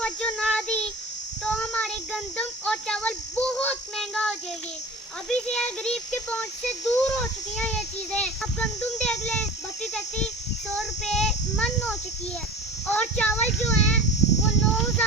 توجہ نہ دی تو ہمارے گندم اور چاول بہت مہنگا ہو جائے گی. ابھی سے غریب کے پہنچ سے دور ہو چکی ہیں یہ چیزیں. اب گندم دیکھ لیں 32-33 100 روپے من ہو چکی ہے, اور چاول جو ہیں وہ 9,000